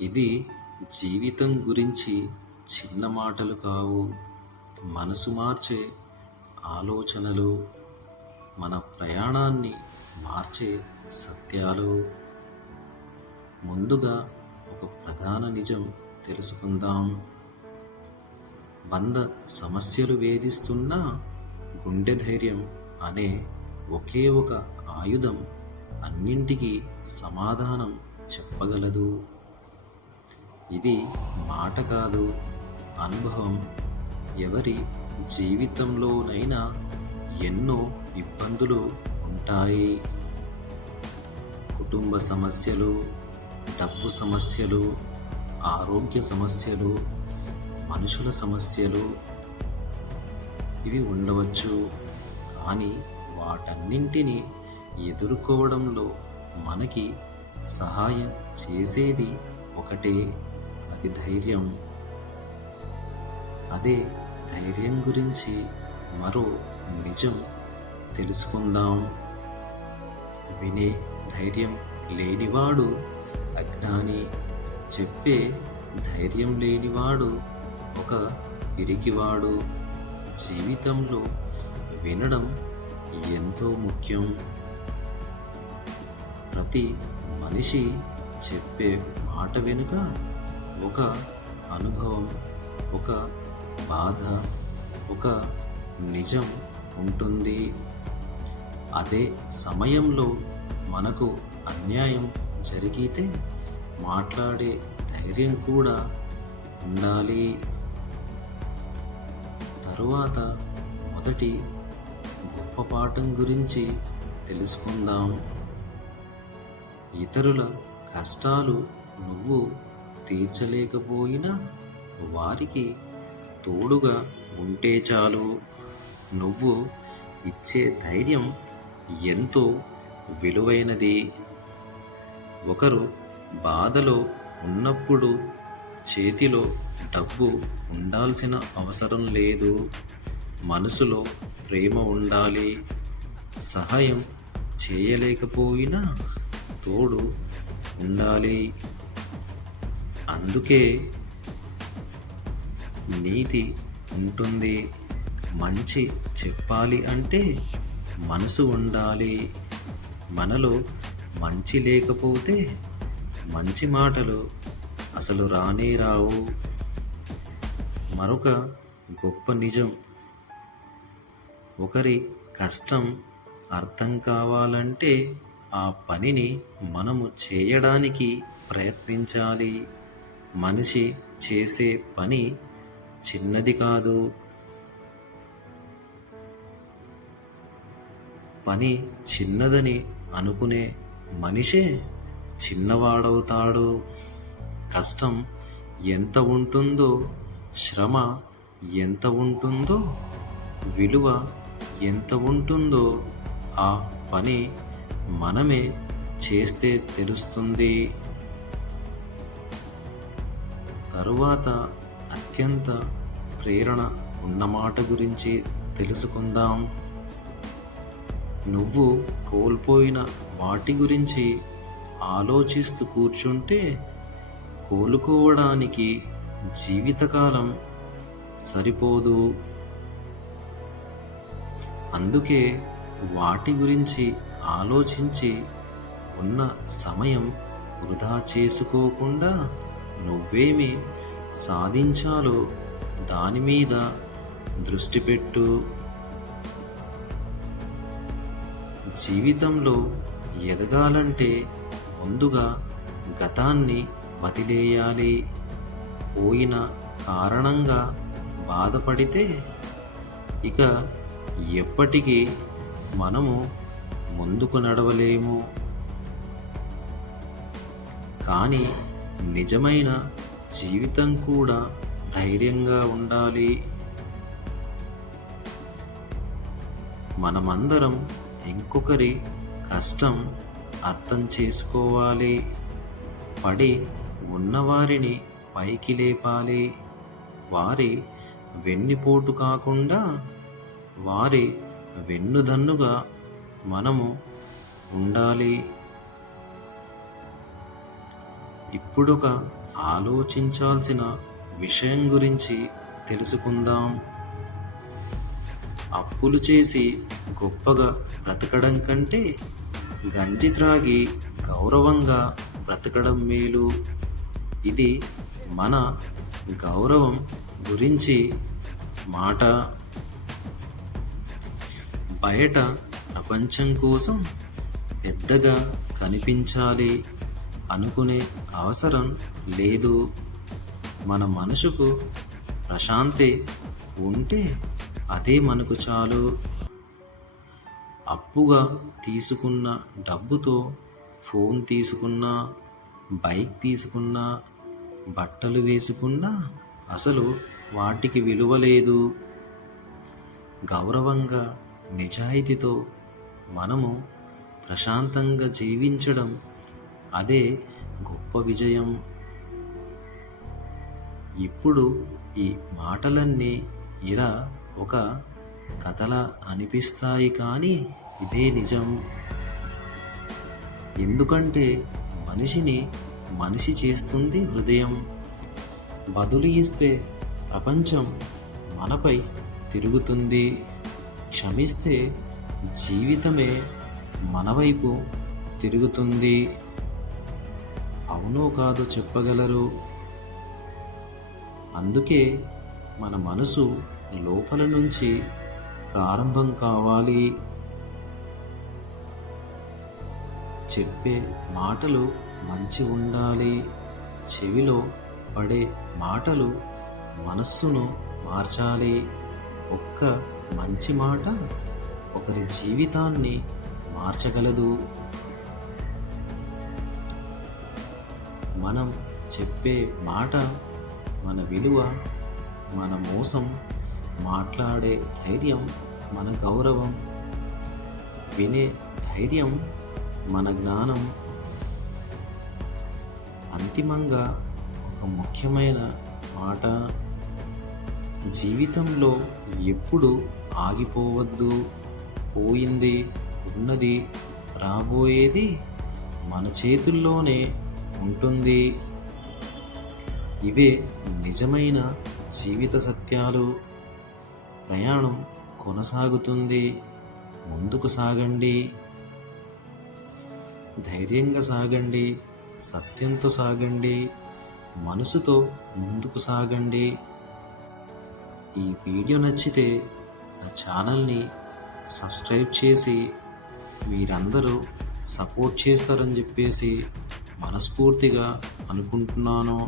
ఇది జీవితం గురించి చిన్న మాటలు కావు, మనసు మార్చే ఆలోచనలు, మన ప్రయాణాన్ని మార్చే సత్యాలు. ముందుగా ఒక ప్రధాన నిజం తెలుసుకుందాం. 100 సమస్యలు వేధిస్తున్నా గుండె ధైర్యం అనే ఒకే ఒక ఆయుధం అన్నింటికీ సమాధానం చెప్పగలదు. ఇది మాట కాదు, అనుభవం. ఎవరి జీవితంలోనైనా ఎన్నో ఇబ్బందులు ఉంటాయి. కుటుంబ సమస్యలు, డబ్బు సమస్యలు, ఆరోగ్య సమస్యలు, మనుషుల సమస్యలు ఇవి ఉండవచ్చు. కానీ వాటన్నింటినీ ఎదుర్కోవడంలో మనకి సహాయం చేసేది ఒకటే, అది ధైర్యం. అదే ధైర్యం గురించి మరో నిజం తెలుసుకుందాం. వినే ధైర్యం లేనివాడు అజ్ఞాని, చెప్పే ధైర్యం లేనివాడు ఒక పిరికివాడు. జీవితంలో వినడం ఎంతో ముఖ్యం. ప్రతి మనిషి చెప్పే మాట వెనుక ఒక అనుభవం, ఒక బాధ, ఒక నిజం ఉంటుంది. అదే సమయంలో మనకు అన్యాయం జరిగితే మాట్లాడే ధైర్యం కూడా ఉండాలి. తరువాత మొదటి గొప్ప పాఠం గురించి తెలుసుకుందాం. ఇతరుల కష్టాలు నువ్వు తీర్చలేకపోయినా వారికి తోడుగా ఉంటే చాలు. నువ్వు ఇచ్చే ధైర్యం ఎంతో విలువైనది. ఒకరు బాధలో ఉన్నప్పుడు చేతిలో డబ్బు ఉండాల్సిన అవసరం లేదు, మనసులో ప్రేమ ఉండాలి. సహాయం చేయలేకపోయినా తోడు ఉండాలి. అందుకే నీతి ఉంటుంది. మంచి చెప్పాలి అంటే మనసు ఉండాలి. మనలో మంచి లేకపోతే మంచి మాటలు అసలు రానే రావు. మరొక గొప్ప నిజం, ఒకరి కష్టం అర్థం కావాలంటే ఆ పనిని మనము చేయడానికి ప్రయత్నించాలి. మనిషి చేసే పని చిన్నది కాదు. పని చిన్నదని అనుకునే మనిషే చిన్నవాడవుతాడు. కష్టం ఎంత ఉంటుందో, శ్రమ ఎంత ఉంటుందో, విలువ ఎంత ఉంటుందో ఆ పని మనమే చేస్తే తెలుస్తుంది. తరువాత అత్యంత ప్రేరణ ఉన్నమాట గురించి తెలుసుకుందాం. నువ్వు కోల్పోయిన వాటి గురించి ఆలోచిస్తూ కూర్చుంటే కోలుకోవడానికి జీవితకాలం సరిపోదు. అందుకే వాటి గురించి ఆలోచించి ఉన్న సమయం వృధా చేసుకోకుండా నువ్వేమి సాధించాలో దాని మీద దృష్టి పెట్టు. జీవితంలో ఎదగాలంటే ముందుగా గతాన్ని వదిలేయాలి. పోయిన కారణంగా బాధపడితే ఇక ఎప్పటికీ మనము ముందుకు నడవలేము. కానీ నిజమైన జీవితం కూడా ధైర్యంగా ఉండాలి. మనమందరం ఇంకొకరి కష్టం అర్థం చేసుకోవాలి. పడి ఉన్నవారిని పైకి లేపాలి. వారి వెన్నుపోటు కాకుండా వారి వెన్నుదన్నుగా మనము ఉండాలి. ఇప్పుడొక ఆలోచించాల్సిన విషయం గురించి తెలుసుకుందాం. అప్పులు చేసి గొప్పగా బ్రతకడం కంటే గంజి త్రాగి గౌరవంగా బ్రతకడం మేలు. ఇది మన గౌరవం గురించి మాట. బయట ప్రపంచం కోసం పెద్దగా కనిపించాలి అనుకునే అవసరం లేదు. మన మనసుకు ప్రశాంతి ఉంటే అదే మనకు చాలు. అప్పుగా తీసుకున్న డబ్బుతో ఫోన్ తీసుకున్నా, బైక్ తీసుకున్నా, బట్టలు వేసుకున్నా అసలు వాటికి విలువ లేదు. గౌరవంగా నిజాయితీతో మనము ప్రశాంతంగా జీవించడం అదే గొప్ప విజయం. ఇప్పుడు ఈ మాటలన్నీ ఇలా ఒక కథలా అనిపిస్తాయి, కానీ ఇదే నిజం. ఎందుకంటే మనిషిని మనిషి చేస్తుంది హృదయం. బదులు ఇస్తే ప్రపంచం మనపై తిరుగుతుంది. క్షమిస్తే జీవితమే మన వైపు తిరుగుతుంది. అవునో కాదో చెప్పగలరు. అందుకే మన మనసు లోపల నుంచి ప్రారంభం కావాలి. చెప్పే మాటలు మంచి ఉండాలి. చెవిలో పడే మాటలు మనస్సును మార్చాలి. ఒక్క మంచి మాట ఒకరి జీవితాన్ని మార్చగలదు. మనం చెప్పే మాట మన విలువ, మన మోసం, మాట్లాడే ధైర్యం మన గౌరవం, వినే ధైర్యం మన జ్ఞానం. అంతిమంగా ఒక ముఖ్యమైన మాట, జీవితంలో ఎప్పుడు ఆగిపోవద్దు. పోయింది, ఉన్నది, రాబోయేది మన చేతుల్లోనే ఉంటుంది. ఇవే నిజమైన జీవిత సత్యాలు. ప్రయాణం కొనసాగుతుంది. ముందుకు సాగండి, ధైర్యంగా సాగండి, సత్యంతో సాగండి, మనసుతో ముందుకు సాగండి. ఈ వీడియో నచ్చితే నా ఛానల్ని సబ్స్క్రైబ్ చేసి మీరందరూ సపోర్ట్ చేస్తారని చెప్పేసి మనస్ఫూర్తిగా అనుకుంటున్నాను.